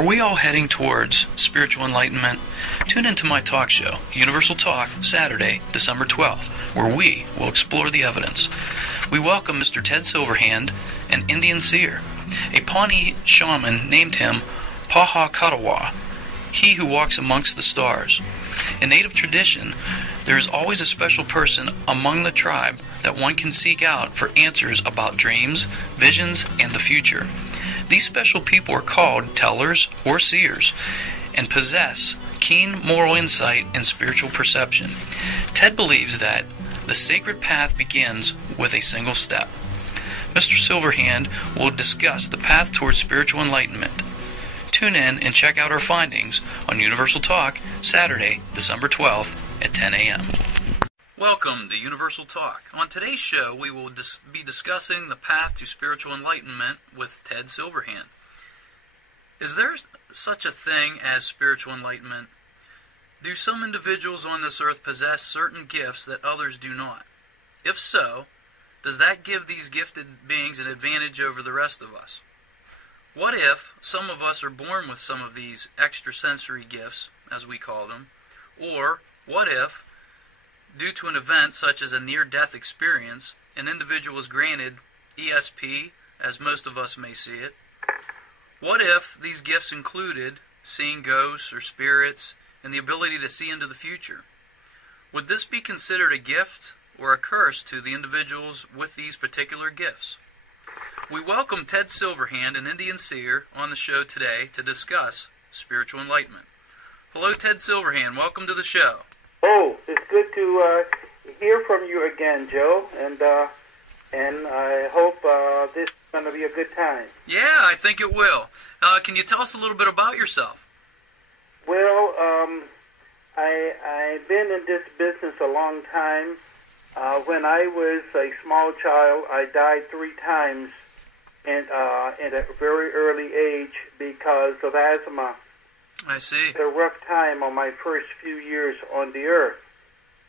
Are we all heading towards spiritual enlightenment? Tune into my talk show, Universal Talk, Saturday, December 12th, where we will explore the evidence. We welcome Mr. Ted Silverhand, an Indian seer. A Pawnee shaman named him Pahakatawa, he who walks amongst the stars. In native tradition, there is always a special person among the tribe that one can seek out for answers about dreams, visions, and the future. These special people are called tellers or seers and possess keen moral insight and spiritual perception. Ted believes that the sacred path begins with a single step. Mr. Silverhand will discuss the path towards spiritual enlightenment. Tune in and check out our findings on Universal Talk, Saturday, December 12th at 10 a.m. Welcome to Universal Talk. On today's show, we will be discussing the path to spiritual enlightenment with Ted Silverhand. Is there such a thing as spiritual enlightenment? Do some individuals on this earth possess certain gifts that others do not? If so, does that give these gifted beings an advantage over the rest of us? What if some of us are born with some of these extrasensory gifts, as we call them? Or what if, due to an event such as a near-death experience, an individual is granted ESP, as most of us may see it? What if these gifts included seeing ghosts or spirits and the ability to see into the future? Would this be considered a gift or a curse to the individuals with these particular gifts? We welcome Ted Silverhand, an Indian seer, on the show today to discuss spiritual enlightenment. Hello, Ted Silverhand. Welcome to the show. Oh, it's good to hear from you again, Joe, and I hope this is going to be a good time. Yeah, I think it will. Can you tell us a little bit about yourself? Well, I've been in this business a long time. When I was a small child, I died 3 times at a very early age because of asthma. I see. Had a rough time on my first few years on the earth.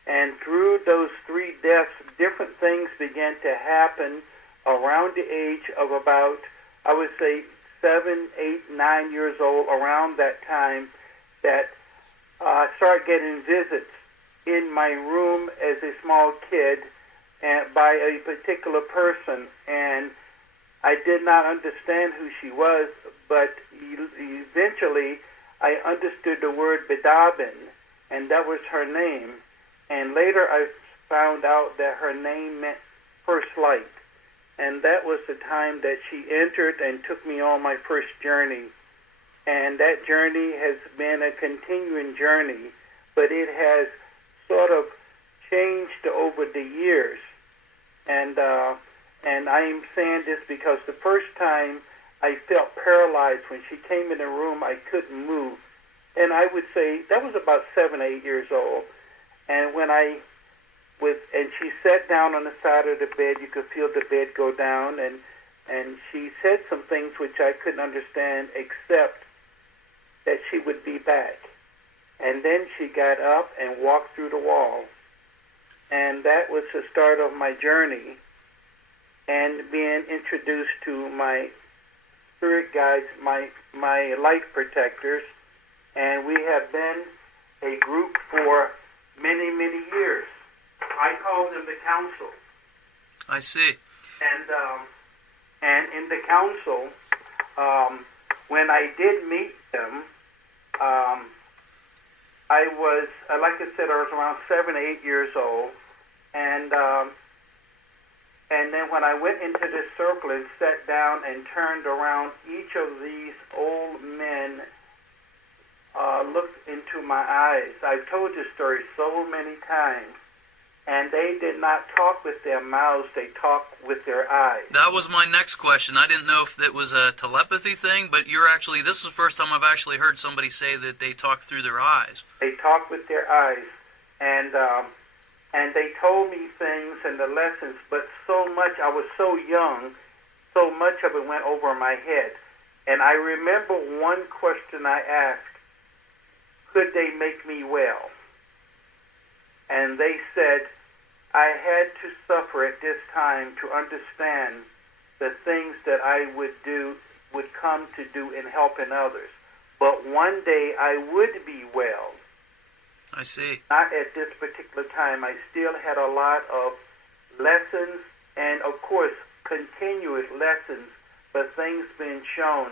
And through those 3 deaths, different things began to happen around the age of about, I would say, 7, 8, 9 years old, around that time, that I started getting visits in my room as a small kid and by a particular person. And I did not understand who she was, but eventually I understood the word Bedabin, and that was her name. And later I found out that her name meant first light. And that was the time that she entered and took me on my first journey. And that journey has been a continuing journey, but it has sort of changed over the years. And I am saying this because the first time I felt paralyzed when she came in the room, I couldn't move. And I would say that was about 7, 8 years old. And when and she sat down on the side of the bed, you could feel the bed go down, and she said some things which I couldn't understand except that she would be back. And then she got up and walked through the wall. And that was the start of my journey and being introduced to my spirit guides, my life protectors. And we have been a group for many, many years. I call them the council. I see. And in the council, when I did meet them, I was, like I said, I was around 7, 8 years old, and then when I went into this circle and sat down and turned around, each of these old men looked into my eyes. I've told this story so many times, and they did not talk with their mouths, they talked with their eyes. That was my next question. I didn't know if it was a telepathy thing, but this is the first time I've actually heard somebody say that they talk through their eyes. They talk with their eyes, and they told me things and the lessons, but so much, I was so young, so much of it went over my head. And I remember one question I asked, could they make me well? And they said, I had to suffer at this time to understand the things that I would come to do in helping others. but one day I would be well. I see. Not at this particular time. I still had a lot of lessons and, of course, continuous lessons, but things being shown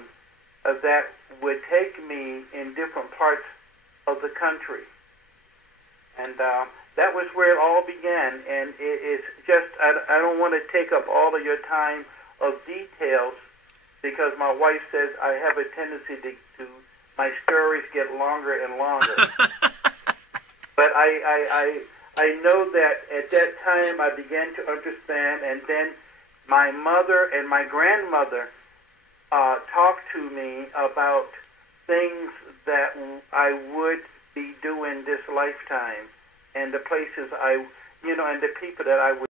that would take me in different parts of the country. And that was where it all began. And it's just, I don't want to take up all of your time of details because my wife says I have a tendency to my stories get longer and longer. But I know that at that time I began to understand, and then my mother and my grandmother talked to me about things that I would be doing this lifetime, and the places and the people that I would